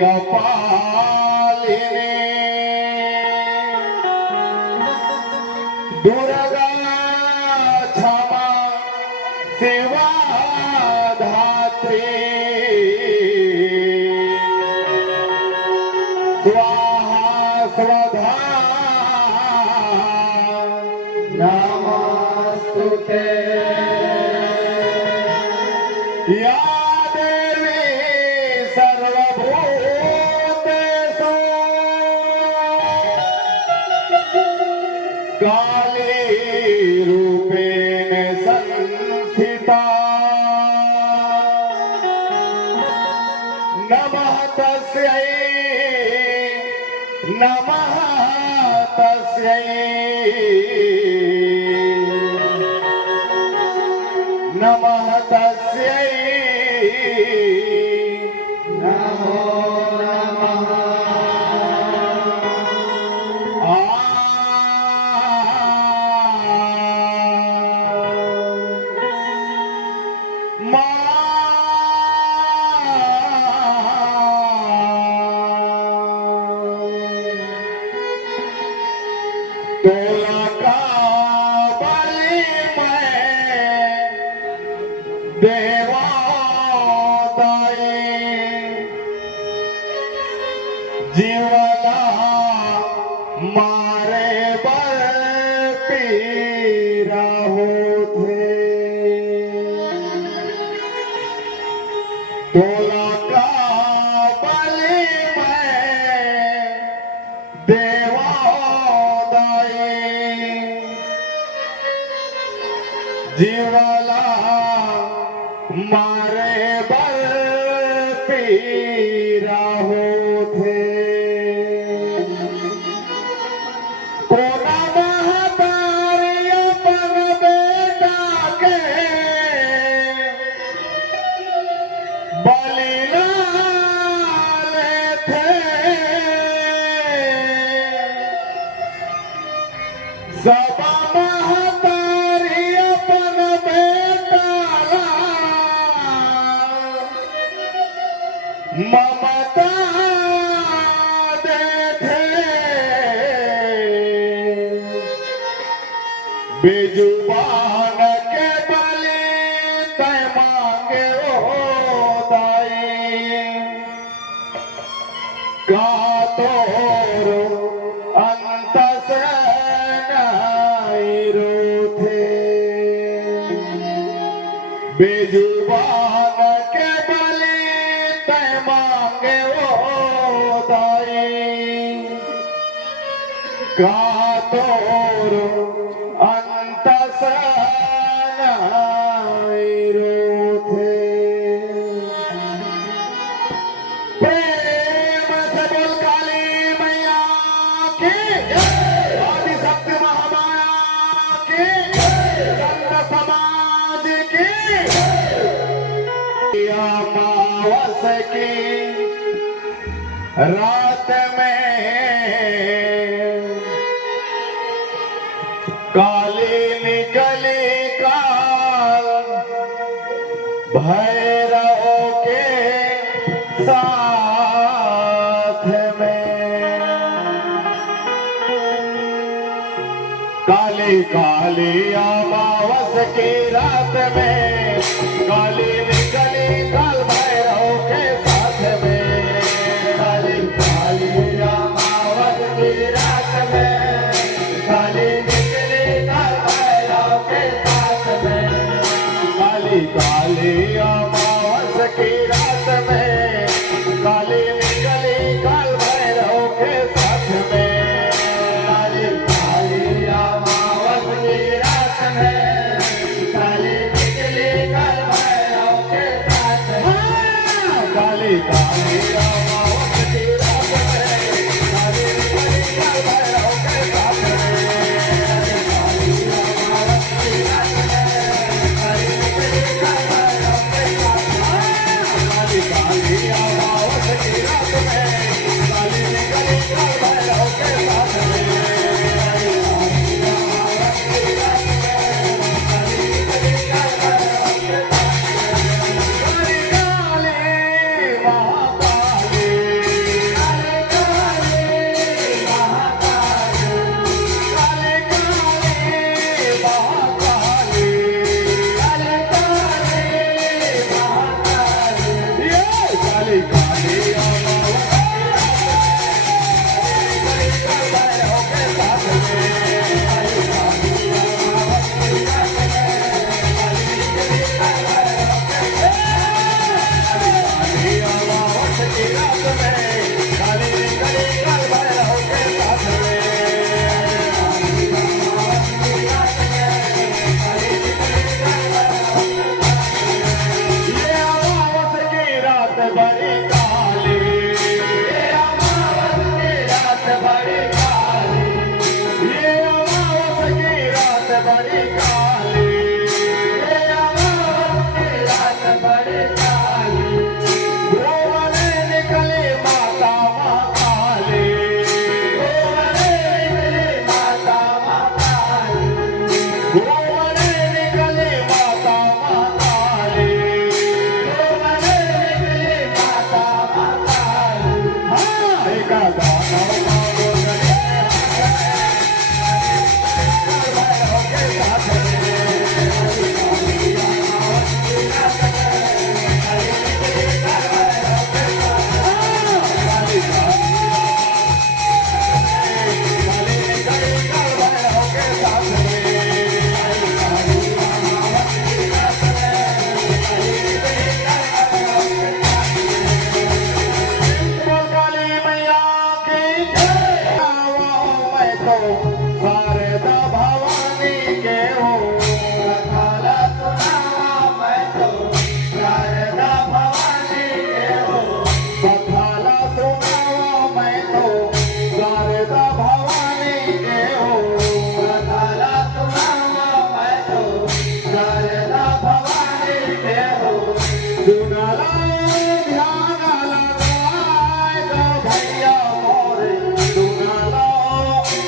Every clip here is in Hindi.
कपालिनी दुर्गा क्षमा शिवा धात्री स्वाहा स्वधा नमस्तुते या देवी सर्वभूतेषु काली रूपेण संस्थिता नमः तस्यै नमः तस्यै नमः तस्यै नमो नमः तोला का बलि मैं देवादाई जीवना मारे बर पीरा होते तोला का बलि मैं देवादाई जीवला मारे बल पीरा होते कोना महतारी अपन बेटा के बलि ना लेते सब महतारी अपन बेटा ममता देते बेजुबान के बलि तय मांगे ओ दाई का तोरो अंत से नहीं रोथे बेजुबान के बलि तय मांगे ओ दाई का तोरो अंत से नहीं रोथे प्रेम से बोल काली मैया की आदिशक्ति महामाया की संत समाज की अमावस की रात में काली निकली काल भैरव के साथ में काली काली अमावस की रात में काली निकली काल भैरव के साथ में काली काली अमावस की रात में काली निकली काल भैरव के साथ में काली काली अमावस की रात में काली निकली काल भैरव के साथ में काली काली अमावस की रात में काली निकली काल भैरव के साथ में शारदा भवानी के हो कथाला सुनावा मैं तो शारदा भवानी के हो कथाला सुनावा मैं तो शारदा भवानी के हो कथाला सुनावा मैं तो शारदा भवानी के हो सुनाला ध्यान लगाए गो भैया मोरे सुनाला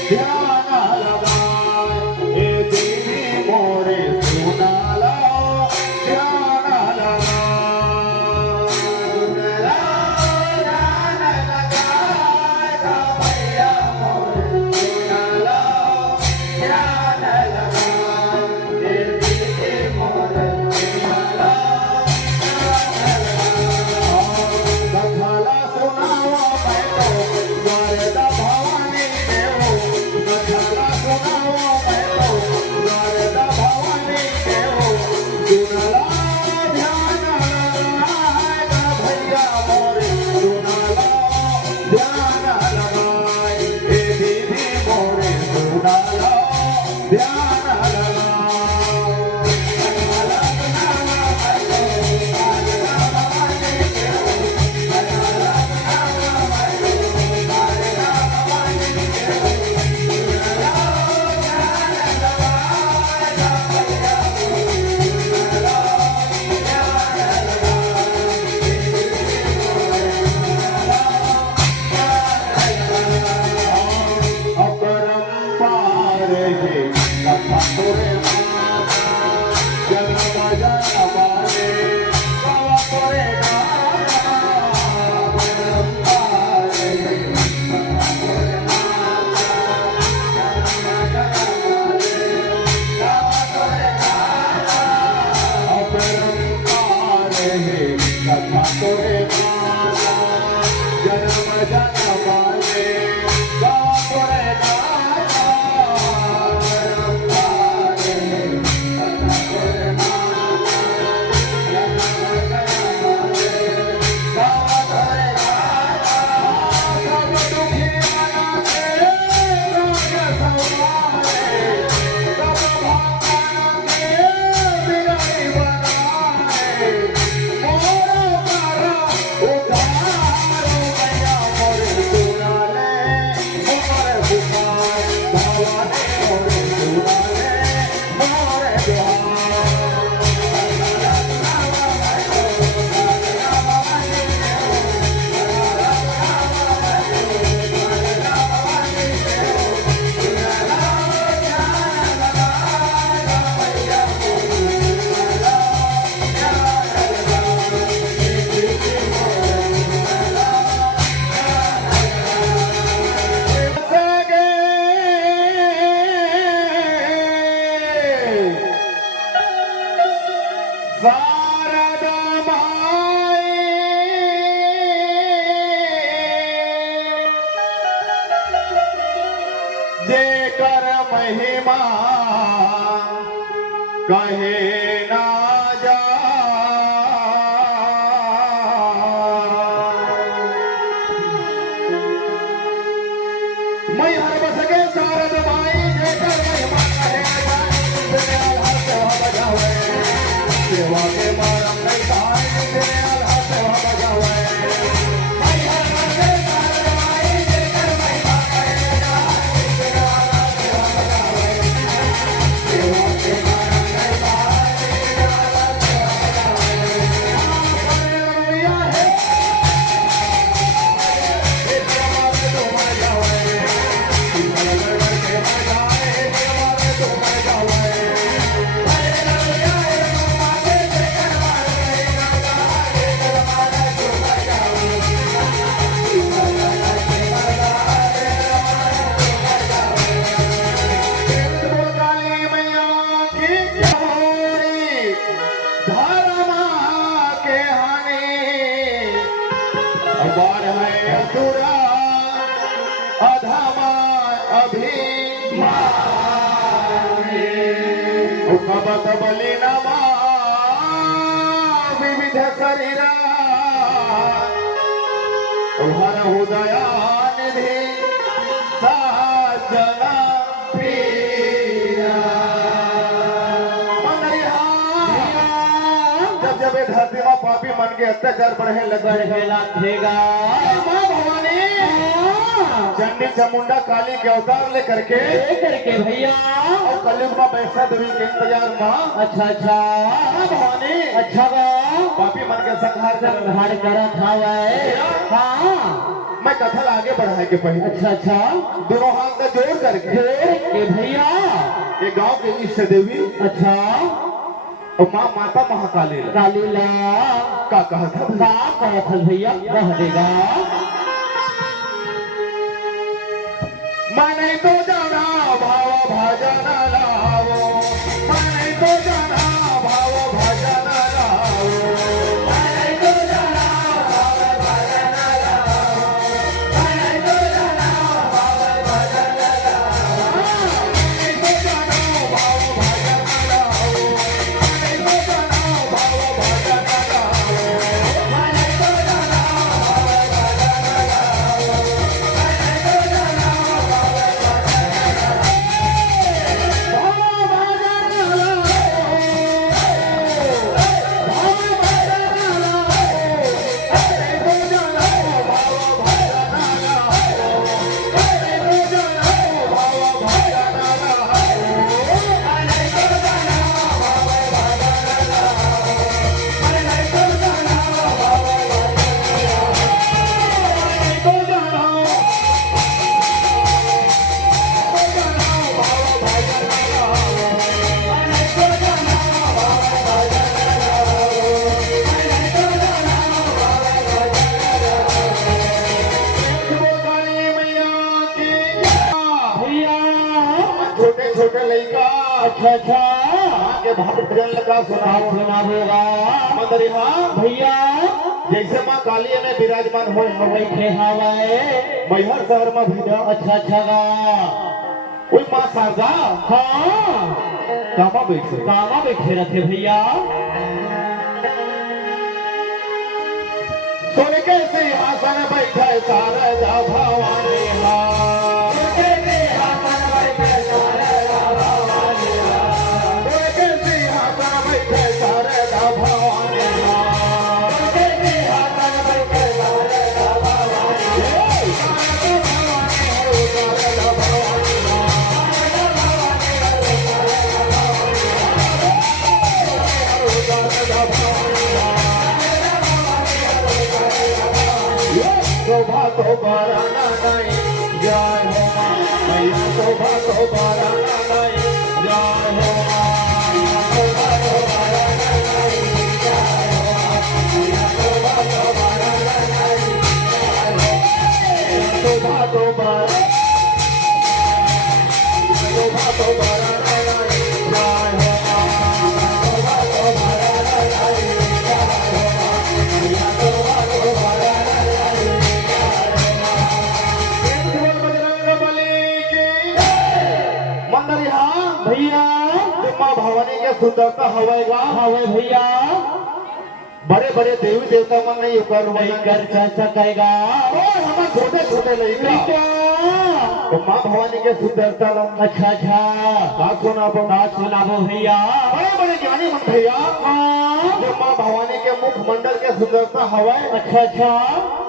ध्यान लगाए ए देवी मोरे सुनाला ध्यान लगाए सुनाला ध्यान लगाए गो भैया मोरे सुनाला ध्यान लगाए ए देवी मोरे सुनाला कथाला सुनावा मैं तो शारदा भवानी के हो कथाला सुनावा मैं तो शारदा भवानी के हो सुनाला ध्यान लगाए गा भैया मोरे सुनाला ध्यान लगाए ए दीदी मोरे सुनाला ध्यान लगाए कथाला सुनावा मैं तो शारदा भवानी के हो कथाला सुनावा मैं तो शारदा भवानी के हो सुनाला ध्यान लगाए गा भैया मोरे सुनाला ध्यान अपरंपार हे कथा तोरे जन्म जन्माने कवा तोरे अपरंपार हे कथा तोरे अपरंपार हे कथा तोरे जन्म जन्माने कवा तोरे अपरंपार हे कथा तोरे सब दुखी मना के रोग संवारे सब भगवान के बिगड़ी बनाए मोरो करा उधारो मैया मोरे सुनाले मोरे पुकार भवानी मोरे सुनाले मोरे दुहार कथाला सुनावा मैं तो शारदा भवानी के हो कथाला सुनावा मैं तो शारदा भवानी के हो सुनाला ध्यान लगाए गा भैया मोरे सुनाला ध्यान लगाए ए दीदी मोरे सुनाला सगे शारदा माई जेकर महिमा कहे ना जा मैं हर बसके शारदा माई जेकर महिमा कहे ना जाए जिसने आल्हा सेवा बजावे सेवा के मारम नहीं ताई जिसने आल्हा सेवा बजावे मैं हर बसके शारदा माई जेकर महिमा कहे ना जाए जिसने आल्हा सेवा बजावे सेवा के मारम नहीं ताई जिसने आल्हा सेवा बजावे हालेलुया हे सेवा में तो मर जावे सिंगल गड़ के मर जाए सेवा में तो मर जावे हालेलुया हे माते जेकर मारे ना जाए दरबार तो मर जावे सिंगल गड़ के मर जाए दरबार तो मर जावे बोल काली मैया की जोरी धर्मा के हानि बार है असुरा अधमा अभिमानी उकबत बलिनमा विविध शरीरा हर हृदयानिधि सज्जन प्रिय जब ये धरती में पापी मन के अत्याचार बढ़े लगेगा माँ भवानी चंडी चामुंडा काली के अवतार लेकर के भैया और कलयुग में वैष्णो देवी के इंतजार में अच्छा अच्छा माँ भवानी अच्छा पापी मन के संहार करत हवे हाँ मैं कथल आगे बढ़ाए के पहले अच्छा अच्छा दोनों हाथ में जोड़ करके भैया ये गांव के इष्ट देवी अच्छा और माँ माता महाकाली काली ला का कहा था भैया कह देगा मैं नहीं तो जाना भाव भजना लाओ मैं नहीं तो जाना भाव भजना लाओ मैं नहीं तो जाना भाव भजना लाओ मैं नहीं तो जाना भाव भजना लाओ मैं नहीं तो जाना भाव भजना लाओ मैं नहीं तो जाना भाव भजना लाओ मैं नहीं तो जाना भाव भजना लाओ मैं नहीं तो जाना छोटे लड़का अच्छा अच्छा के भक्त भजन लगा सुना होगा मंदरिहा भैया जैसे माँ काली में विराजमान हो बैठे हवाए मैहर शहर में भैया अच्छा अच्छा गा कोई माँ शारदा हाँ कामा बैठे रहते भैया सोने के सिंहासन बैठे शारदा भवानी शोभा तो बाराना नहीं जय हो मैया शोभा तो बाराना नहीं जय हो शोभा तो बाराना नहीं जय हो मैया शोभा तो बाराना नहीं शोभा तो बाराना नहीं जय हो शोभा तो बाराना नहीं जय हो मैया शोभा तो बाराना भैया माँ भवानी के सुंदरता हवाएगा हवे भैया बड़े बड़े देवी देवता मन नहीं कर सकेगा हम छोटे छोटे लड़का तो माँ भवानी के सुंदरता अच्छा अच्छा बात सुनाबो भैया बड़े बड़े ज्ञानी मन भैया जो माँ भवानी के मुखमंडल के सुंदरता हवाए अच्छा अच्छा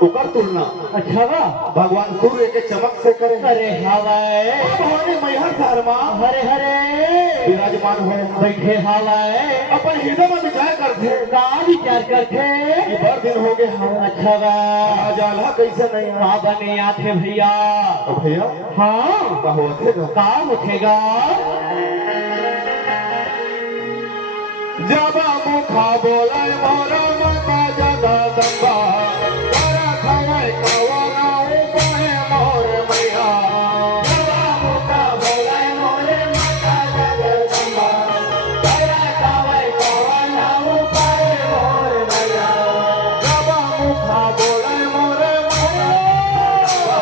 उकर तुलना अच्छा बा भगवान सूर्य के चमक से करे अरे हवाए भवानी मैहर शहर में हरे हरे विराजमान हुए बैठे हवाए अपन हृदय में विचार करते का विचार करते बर दिन हो गए अच्छा बा जाला कैसे नहीं का बने आते भैया भैया हाँ का होगा का उठेगा जब मुखा बोले मोरा माता जगदम्बा तारा खवाई कवाना उपाय मोर मैया जब मुखा बोले मोरे माता जगदम्बा तारा खवाई कवाना उपाय मोर मैया जब मुखा बोले मोरे माता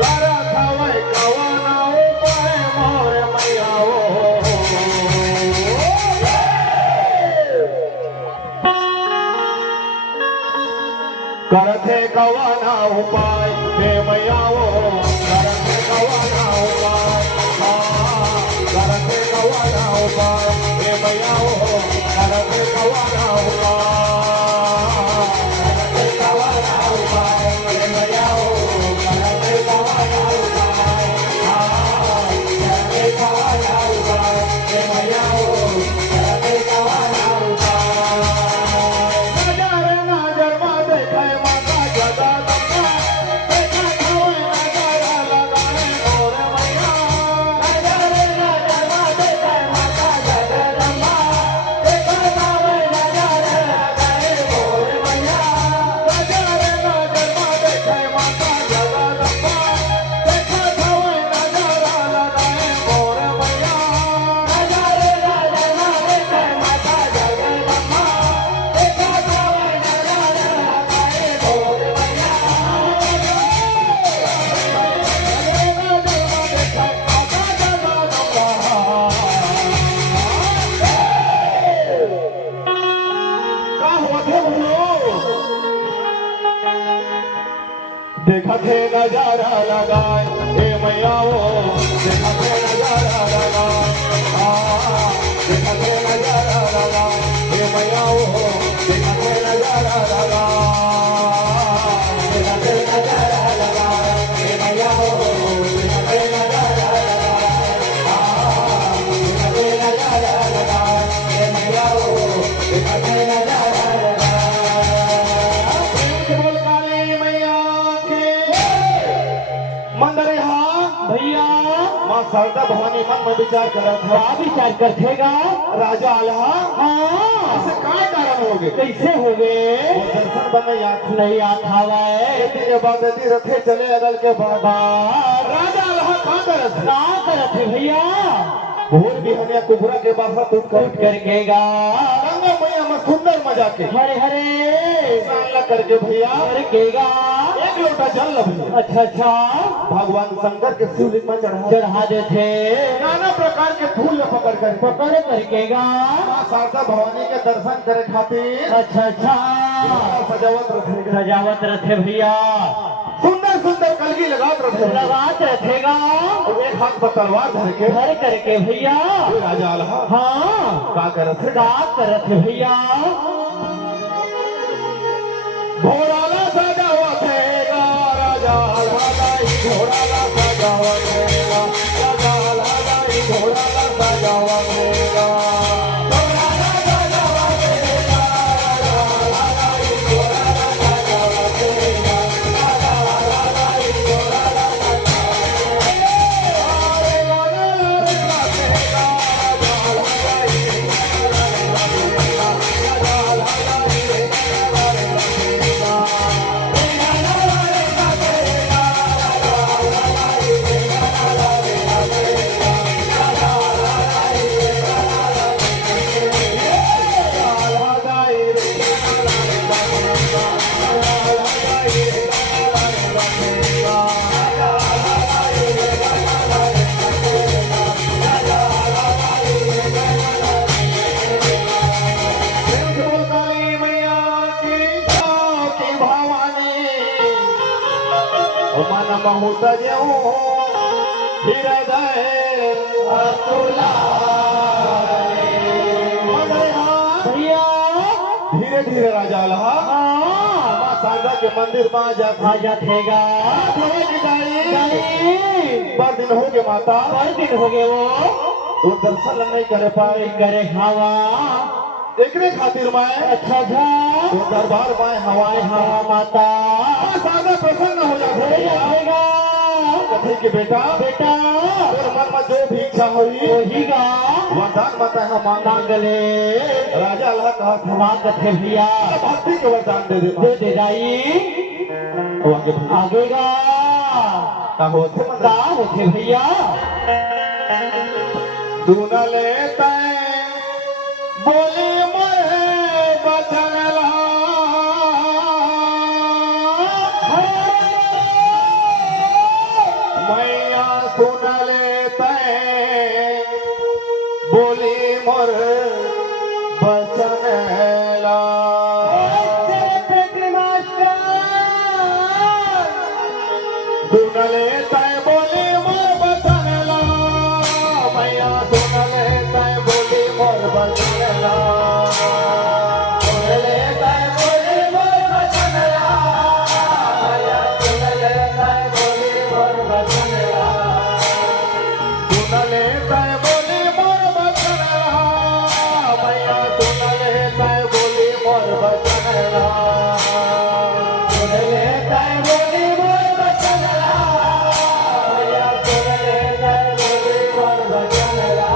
तारा खवाई कवाना उपाय मोर मैया करथे कवाना उपाय हे मैयाओ करथे कवाना उपाय करथे कवाना उपाय हे मैयाओ करथे कवाना उपाय थे नजारा लगाए हे मैया वो देखा थे नजारा लगाए देखा थे नजारा लगाए हे मैया वो देखा थे नजारा लगाए देखा थे नजारा लगाए हे मैया वो देखा थे नजारा लगाए देखा थे नजारा लगाए हे मैया वो देखा थे नजारा भैया माँ शारदा भवानी मन में विचार करत है क्या विचार करथेगा राजा आल्हा हाँ ऐसे काय कारण हो गए कैसे हो गए वो दर्शन बने याद नहीं आठावे खेती के बाद यदि रथे चले अदल के बाद राजा आल्हा कहाँ करत है ना करत है भैया भोर भी हमें कुबरा के बासा टूट करके गा गंगा मैया में सुंदर मजा के हरे हरे साला करके भैया करके गा एक लोटा जल लभी अच्छा अच्छा भगवान शंकर के शिवलिंग में चढ़ा देते नाना प्रकार के फूल पकड़ कर पकड़ करके गा माँ शारदा भवानी के दर्शन करे खातिर अच्छा अच्छा सजावट रखे सजावट रथे भैया सुंदर सुंदर कलगी लगात रखे लगात रखेगा और एक हाथ पर तलवार धर के घर करके भैया राजा आल्हा हाँ का करत है का करत है भैया घोड़ाला सजावट है राजा आल्हा दाई घोड़ाला सजावट है राजा आल्हा दाई घोड़ाला सजावट है मन बहुत धीरे धीरे राजा आल्हा माँ शारदा के मंदिर में आ जातेगा पर दिन हो गए माता पर दिन हो गए वो दर्शन नहीं करे पाए करे हवा एकरे खातिर मैं अच्छा अच्छा तो दरबार में हवाएं हवा माता शारदा प्रसन्न हो जाएगा कथे के बेटा बेटा तेरे मन में जो भी इच्छा हुई वही गा वरदान माता है मांगले राजा अल्लाह कहा मां कथे भैया भक्ति के वरदान दे दे दाई आगे गा का होते भैया सुन लेता बोले मैं बचन ला मैया सुन लेते बोली मोर बचन ला सुन लेते बोली मोर बचन ला मैया सुन लेते बोली मोर बचन ला सुन लेते बोली मोर बचन ला मैया सुन लेते बोली मोर बचन ला सुन लेते बोली मोर बचन ला मैया सुन लेते बोली मोर बचन ला सुन लेते बोली मोर बचन ला मैया सुन लेते बोली मोर बचन ला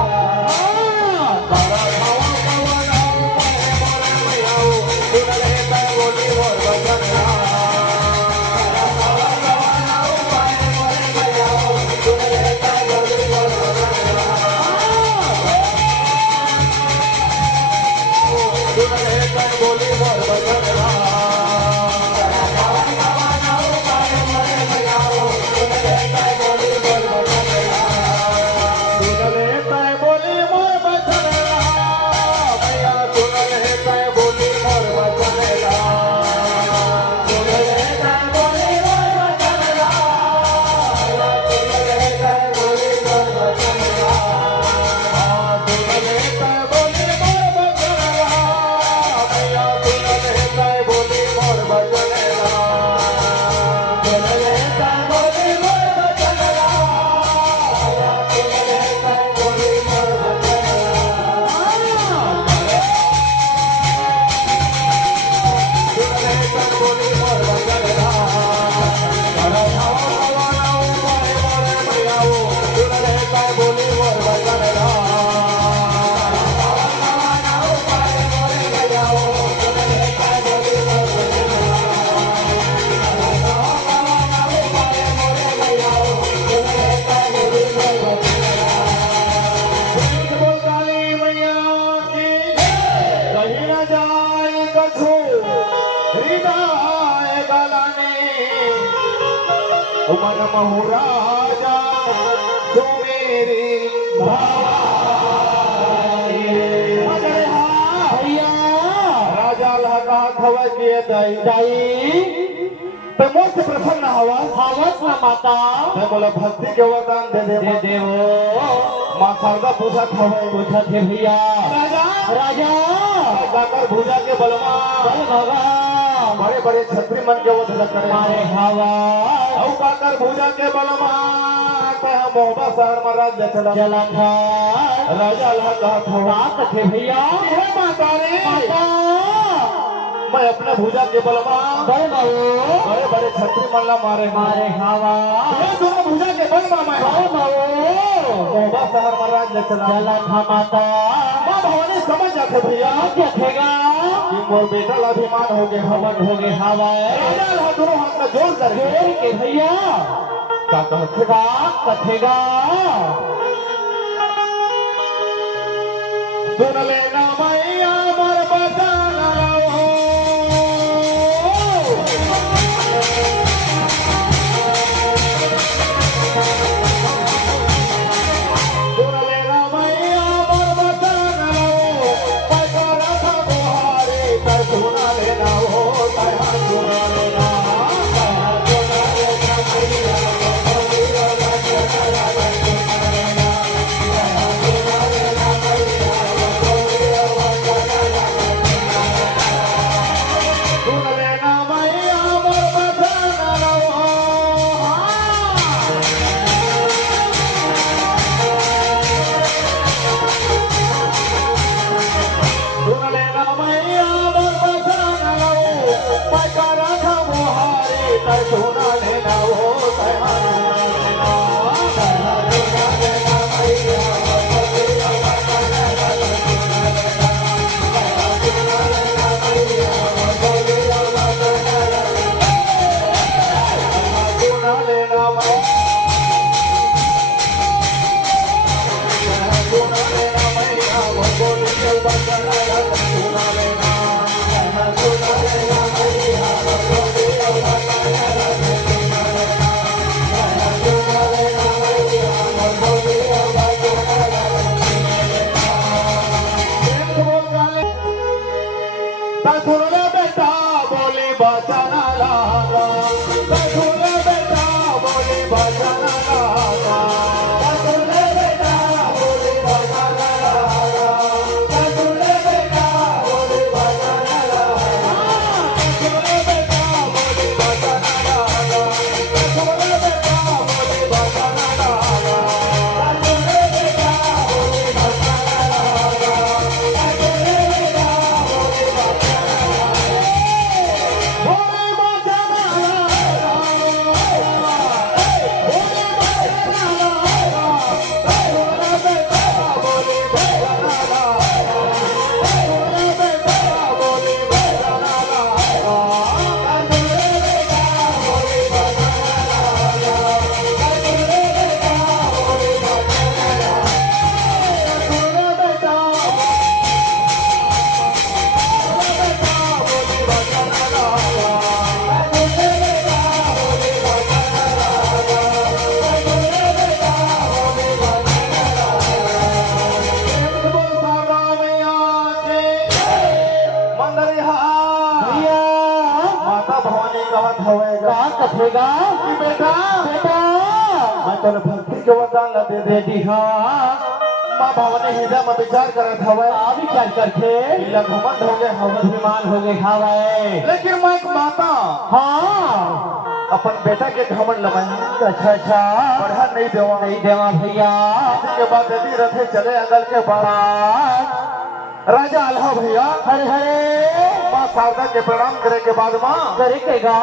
उमर महु राजा तू मेरी अरे हाँ भैया राजा लगा थवा किए दाई ते मोर से प्रसन्न हवा हवस ना माता मैं बोला भक्ति के वरदान दे दे देवो माँ शारदा पूछा हवे पूछा थे भैया राजा राजा जाकर भुजा के बलमा बल भगा बड़े बड़े छत्री मन के वध करे मारे हवा औ काकर भुजा के बलमा कहा मोहबा शहर में राज्य चला चला था राजा लगा थवा बात थे भैया हे माता रे माता मैं अपने भुजा के बलमा बल भगो बड़े बड़े छत्री मन ला मारे मारे हवा ये दोनों भुजा के बलमा मैं बल भगो मोहबा शहर में राज्य चला चला था माता माँ भवानी समझ जाते भैया क्या थेगा कि मोर बेटा ला अभिमान हो गए हमन हो गए हवा राजा ला दोनों हाथ में जोड़ कर जोर के भैया का कहते का कथेगा सुन लेना मैया मर बचाना हो सुन लेना मैया मर बचाना हो पैसा रखा गुहारे कर सुना लेना हो कहा सुना लेना सुन लेना मैया मर बचाना हो सुन लेना मैया मर बचाना हो पैसा रखा गुहारे कर सुना लेना हो कहा सुना लेना सुना लेना मैं सुना लेना मैया वो बोल के बचाना सुना लेना सुना लेना मैया वो बोल के बचाना सुना लेना सुना लेना मैया वो बोल के बचाना सुन बेटा बोली बचाना लागा सुन बेटा बोली बचाना लागा सुन बेटा बोली बचाना लागा सुन बेटा बोली बचाना लागा सुन बेटा बोली बचाना लागा सुन बेटा बोली बचाना लागा सुन बेटा बोली बचाना लागा सुन बेटा बोली भैया माता भवानी कहत हवेगा का कथेगा कि बेटा बेटा मैं तोरे भक्ति के वरदान ला दे दे बेटी हाँ माँ भवानी हृदय में विचार करत हवे आ विचार करके इला घमंड हो गए हम अभिमान हो गए हवाए लेकिन मैं एक माता हाँ अपन बेटा के घमंड लमाई अच्छा अच्छा बढ़ा नहीं देवा नहीं देवा भैया इसके बाद यदि रथे चले अगल के बाद राजा अल्हा भैया हरे हरे माँ शारदा के प्रणाम करे के बाद माँ करे के गा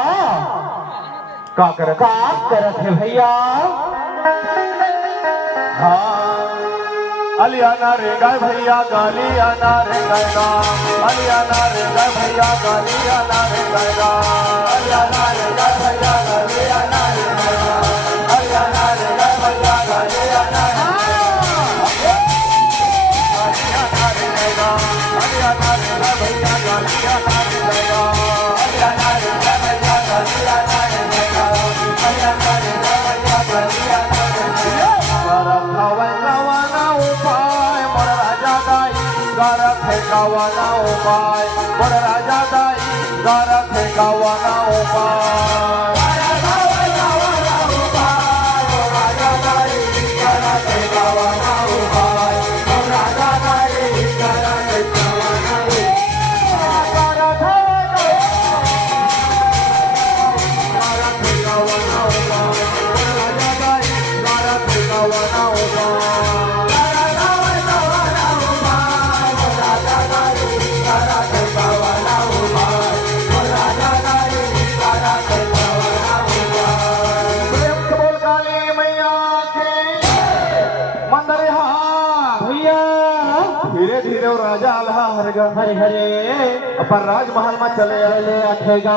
का करे का करत है भैया हाँ अलियाना रे गाय भैया गालियाना रे गायगा अलियाना रे गाय भैया गालियाना रे गायगा अलियाना रे गाय भैया गालियाना रे गायगा अलियाना रे गाय भैया गालियाना रे अलियाना रे गायगा अलियाना रे गाय भैया गालियाना रे गायगा अलियाना रे गाय भैया गालियाना रे गायगा अलियाना रे गारथ है गावाना उपाय बड़ राजा दाई गारथ है गावाना उपाय धीरे धीरे वो राजा आल्हा हरेगा हरे हरे अपन राजमहल में चले चले अठेगा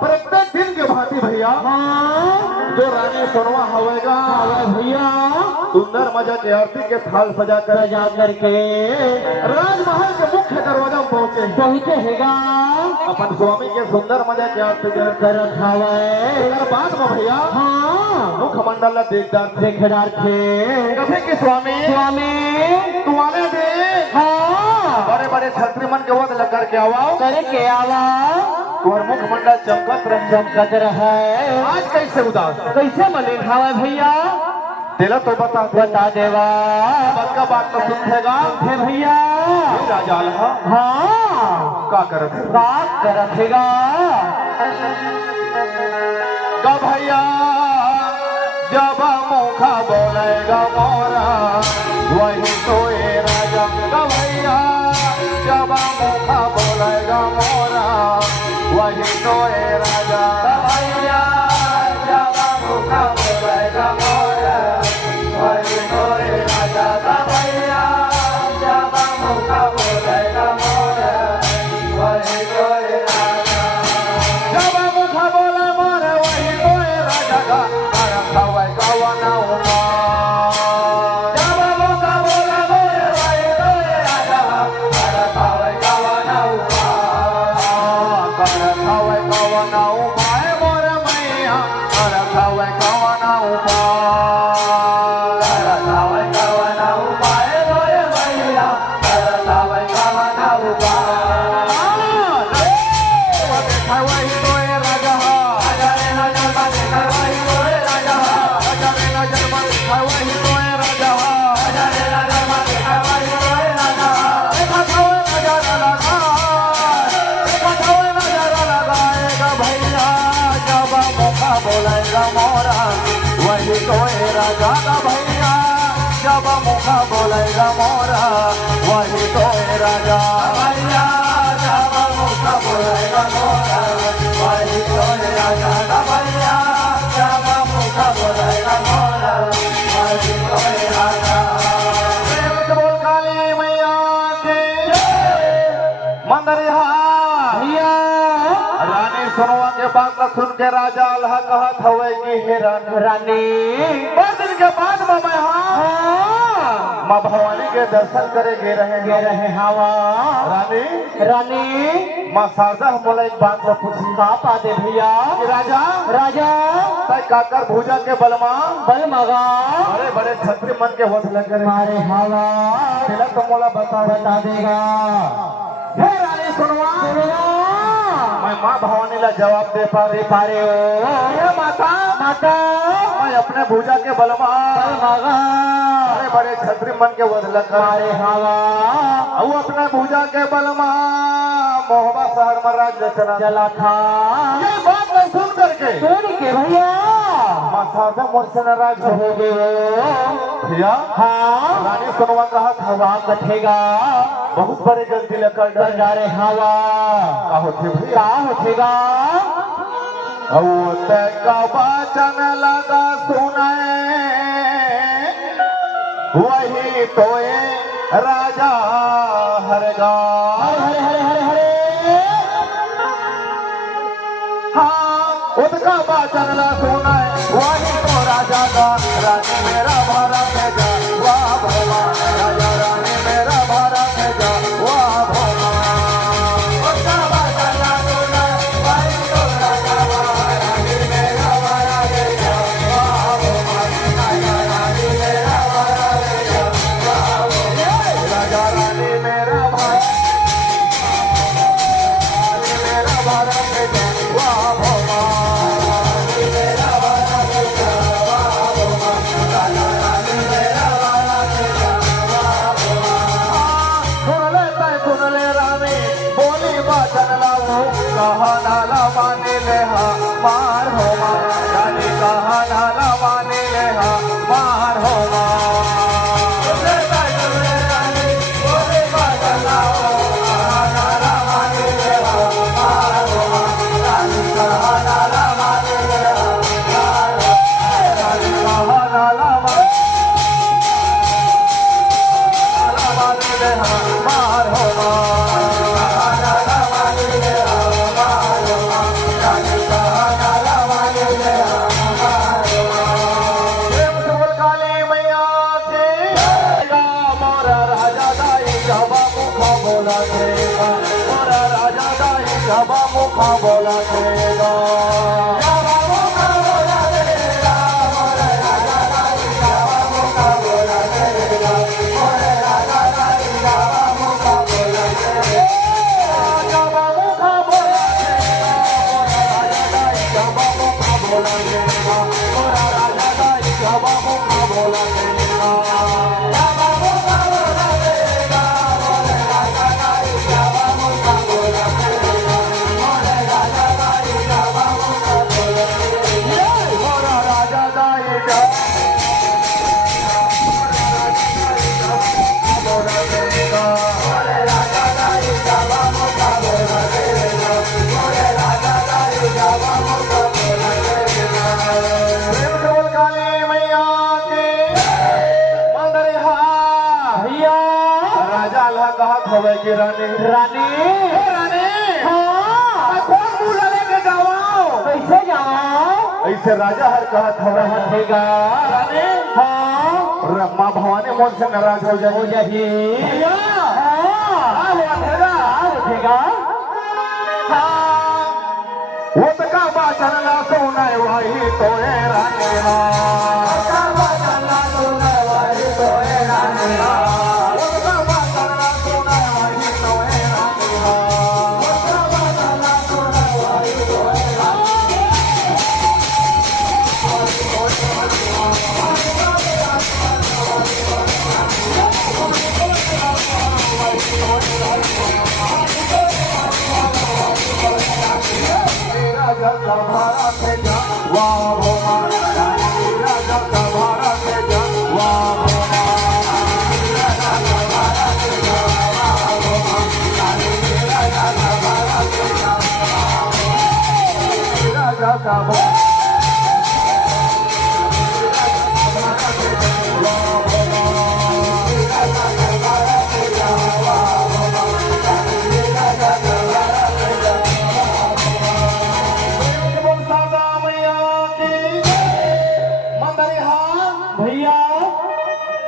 प्रत्येक दिन के भांति भैया हाँ जो रानी सोनवा हवेगा आवे भैया सुंदर मजा के आरती के थाल सजा कर सजा करके राजमहल के मुख्य दरवाजा में पहुंचे पहुंचे हैगा अपन स्वामी के सुंदर मजा के आरती कर खावे कर बाद में भैया हाँ मुखमंडल देखदार थे देखदार थे कभी के स्वामी स्वामी तुम्हारे दे हाँ बड़े बड़े छत्री मन के वध लग करके आवाओ करके आवा तुम्हार मुखमंडल चमकत रहे चमकत रहे आज कैसे उदास कैसे मलिन हवा भैया तेरा तो बता देवा बात का बात तो सुनेगा हे भैया ये राजा आल्हा हाँ का करत है बात करत हैगा का भैया जब मुखा बोलेगा मोरा वही तो ये राजा का भैया जब मुखा बोलेगा मोरा वही तो ये राजा का भैया जब मुखा बोलेगा मोरा वही तो ये राजा का भैया जब मुखा बोलेगा मोरा वही तो ये राजा जब मुखा बोले मोरे वही तो ये राजा का खवाई गावाना उमा जब मुखा बोले मोरे वही तो ये राजा खवाई गावाना उमा खवाई गावाना उमा मोरे मैया खवाई गावाना उमा खवाई गावाना उमा मोरे मैया खवाई गावाना उमा खवाई तो ये राजा राजा रे नजर बाजे खवाई तो ये राजा राजा रे नजर बाजे खवाई तो ये राजा राजा रे नजर बाजे खवाई तो ये राजा देखा खवाई नजर लगा देखा खवाई नजर लगाएगा भैया जब मुखा बोलेगा मोरा वही तो ये राजा का भैया जब मुखा बोलेगा मोरा वही तो ये राजा भैया जब मुखा बोलेगा मोरा वही तो ये राजा का भैया जब मुखा बोलेगा मोरा वही तो ये राजा प्रेम से बोल काली मैया के मंदरिया भैया रानी सोनवा के बात ला सुन के राजा आल्हा कहत हवे कि हे रानी बहुत दिन के बाद में मैं हाँ माँ भवानी के दर्शन करे गे रहे हवा रानी रानी माँ शारदा मोला एक बात ला पूछी का पादे भैया कि राजा राजा तय काकर भूजा के बलमा बल मगा बड़े बड़े छत्री मन के होत लग रहे मारे हवा तेला तो मोला बता देगा हे रानी सुनवा मैं माँ भवानी ला जवाब दे पा रहे हो हे माता माता मैं अपने भूजा के बलमा बल मगा बड़े बड़े छत्री मन के वध लग मारे हवा वो अपने भूजा के बलमा मोहबा शहर में राज रचना चला था ये बात मैं सुन करके सुन के भैया माँ शारदा मोर से नाराज हो गए भैया हाँ रानी सुनवा कहा था हवा कथेगा बहुत बड़े गलती लेकर डर जा रे हवा का होते भैया का होतेगा का वचन लगा सुनाए वही तो ये राजा हरगा हरे हरे हरे हरे हाँ उसका वचन ला सुनाए वही तो राजा का रानी मेरा भारत है जा वाह भगवान राजा रानी मेरा भारत है जा वाह भगवान उसका वचन ला सुनाए वही तो राजा का रानी मेरा भारत है जा वाह भगवान राजा रानी मेरा भारत है जा वाह भगवान राजा रानी मेरा हमार हो काली मैया के मोरा राजा दाई जबा मुखा बोला देगा मोरा राजा दाई जबा मुखा बोला देगा हवे की रानी रानी रानी हाँ कौन मुँह लेके जाओ कैसे जाओ ऐसे राजा हर कहत हवे हटेगा रानी हाँ माँ भवानी मोर से नाराज हो जाएगी भैया हाँ उठेगा हाँ वो तो का बात चलना सुना वही तो है रानी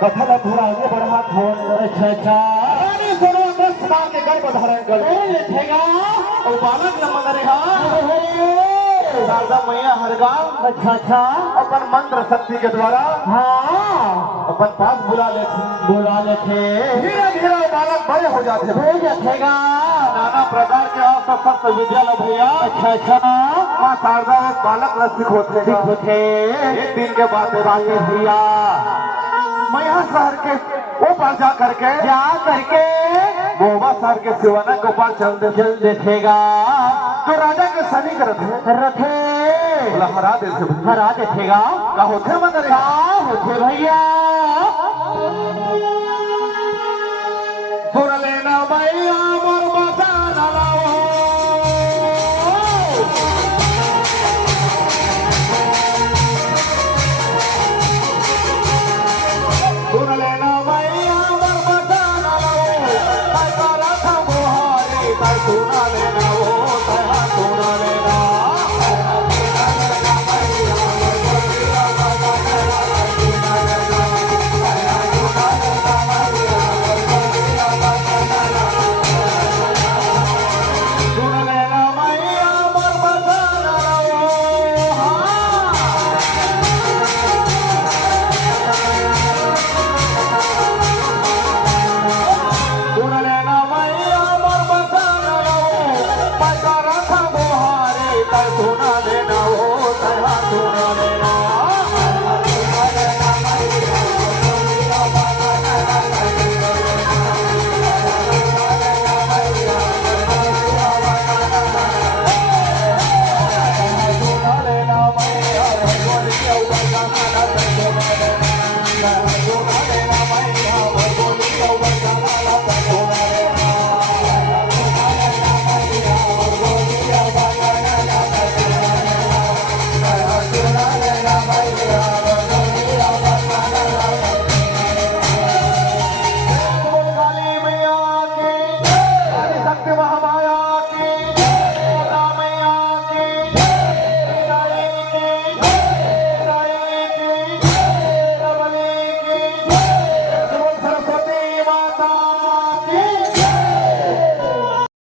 कथा ला थोड़ा आगे बढ़ा थोड़ा अच्छा रानी सुनो 10 साल के गर्भ धारण कर उठेगा और बालक न मदरे शारदा मैया हर गांव अच्छा अपन मंत्र शक्ति के द्वारा हाँ अपन पास बुला लेते धीरे धीरे बालक बड़े हो जाते उठेगा नाना प्रकार के अस्त्र विद्यालय भैया अच्छा माँ शारदा बालक न सिखोते एक दिन के बाद भैया मैया शहर के ऊपर जा करके मोबा शहर के सिवाना के ऊपर चल देखेगा तो राजा के सनी करते रथे हरा देखेगा का होते भैया